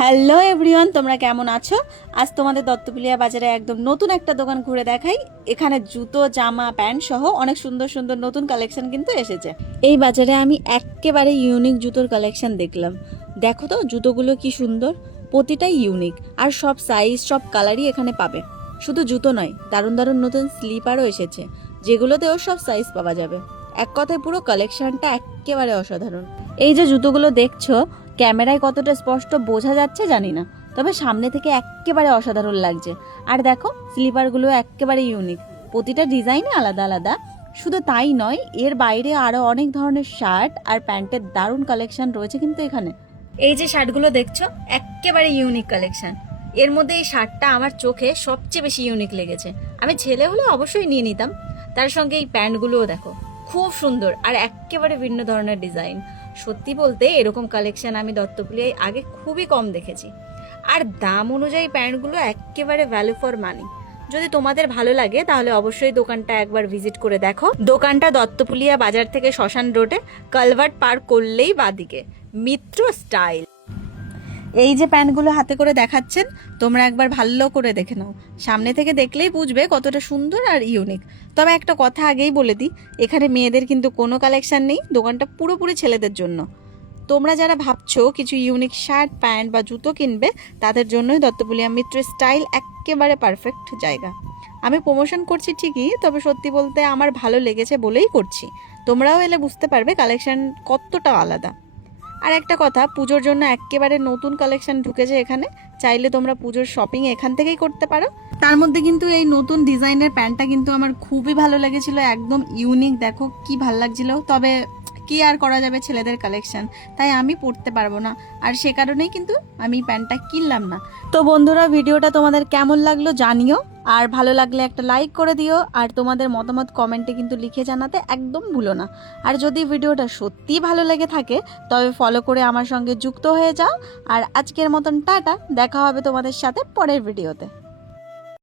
Hello everyone, তোমরা কেমন আছো? আজ তোমাদের দত্তপুলিয়া বাজারে একদম নতুন একটা দোকান ঘুরে দেখাই। এখানে জুতো, জামা, প্যান্ট সহ অনেক সুন্দর সুন্দর নতুন কালেকশন কিন্তু এসেছে। এই বাজারে আমি একেবারে ইউনিক জুতোর কালেকশন দেখলাম। দেখো তো জুতোগুলো কি সুন্দর, প্রতিটাই ইউনিক আর সব সাইজ সব কালারই এখানে পাবে। শুধু জুতো নয়, দারুণ দারুণ নতুন স্লিপারও এসেছে, যেগুলোতেও সব সাইজ পাওয়া যাবে। এক কথায় পুরো কালেকশনটা একেবারে অসাধারণ। এই যে জুতোগুলো দেখছো, ক্যামেরায় কতটা স্পষ্ট বোঝা যাচ্ছে জানি না, তবে সামনে থেকে একেবারে অসাধারণ লাগছে। আর দেখো স্লিপারগুলো একেবারে ইউনিক, প্রতিটা ডিজাইনই আলাদা আলাদা। শুধু তাই নয়, এর বাইরে আরো অনেক ধরনের শার্ট আর প্যান্টের দারুণ কালেকশন রয়েছে কিন্তু এখানে। এই যে শার্টগুলো দেখছো, একেবারে ইউনিক কালেকশন। এর মধ্যে এই শার্টটা আমার চোখে সবচেয়ে বেশি ইউনিক লেগেছে। আমি ছেলে হলে অবশ্যই নিয়ে নিতাম। তার সঙ্গে এই প্যান্টগুলোও দেখো, খুব সুন্দর আর একেবারে ভিন্ন ধরনের ডিজাইন। সত্যি বলতে এরকম কালেকশন আমি দত্তপুলিয়ায় আগে খুবই কম দেখেছি। আর দাম অনুযায়ী প্যান্টগুলো একেবারে ভ্যালু ফর মানি। যদি তোমাদের ভালো লাগে তাহলে অবশ্যই দোকানটা একবার ভিজিট করে দেখো। দোকানটা দত্তপুলিয়া বাজার থেকে শ্মশান রোডে, কালভার্ট পার করলেই বাদিকে, মিত্র স্টাইল। এই যে প্যান্টগুলো হাতে করে দেখাচ্ছেন, তোমরা একবার ভালো করে দেখে নাও। সামনে থেকে দেখলেই বুঝবে কতটা সুন্দর আর ইউনিক। তবে একটা কথা আগেই বলে দিই, এখানে মেয়েদের কিন্তু কোনো কালেকশন নেই, দোকানটা পুরোপুরি ছেলেদের জন্য। তোমরা যারা ভাবছো কিছু ইউনিক শার্ট, প্যান্ট বা জুতো কিনবে, তাদের জন্যই দত্তপুলিয়া মিত্র স্টাইল একেবারে পারফেক্ট জায়গা। আমি প্রমোশন করছি ঠিকই, তবে সত্যি বলতে আমার ভালো লেগেছে বলেই করছি। তোমরাও এলে বুঝতে পারবে কালেকশন কতটা আলাদা। আর একটা কথা, পুজোর জন্য একেবারে নতুন কালেকশন ঢুকেছে এখানে। চাইলে তোমরা পুজোর শপিং এখান থেকেই করতে পারো। তার মধ্যে কিন্তু এই নতুন ডিজাইনের প্যান্টটা কিন্তু আমার খুবই ভালো লেগেছিল, একদম ইউনিক। দেখো কি ভাল লাগছিল। তবে কি আর করা যাবে, ছেলেদের কালেকশন, তাই আমি পরতে পারবো না, আর সে কারণেই কিন্তু আমি প্যান্টটা কিনলাম না। তো বন্ধুরা, ভিডিওটা তোমাদের কেমন লাগলো জানিও, আর ভালো লাগলে একটা লাইক করে দিও, আর তোমাদের মতামত কমেন্টে কিন্তু লিখে জানাতে একদম ভুলো না। আর যদি ভিডিওটা সত্যিই ভালো লেগে থাকে তবে ফলো করে আমার সঙ্গে যুক্ত হয়ে যাও। আর আজকের মতন টাটা, দেখা হবে তোমাদের সাথে পরের ভিডিওতে।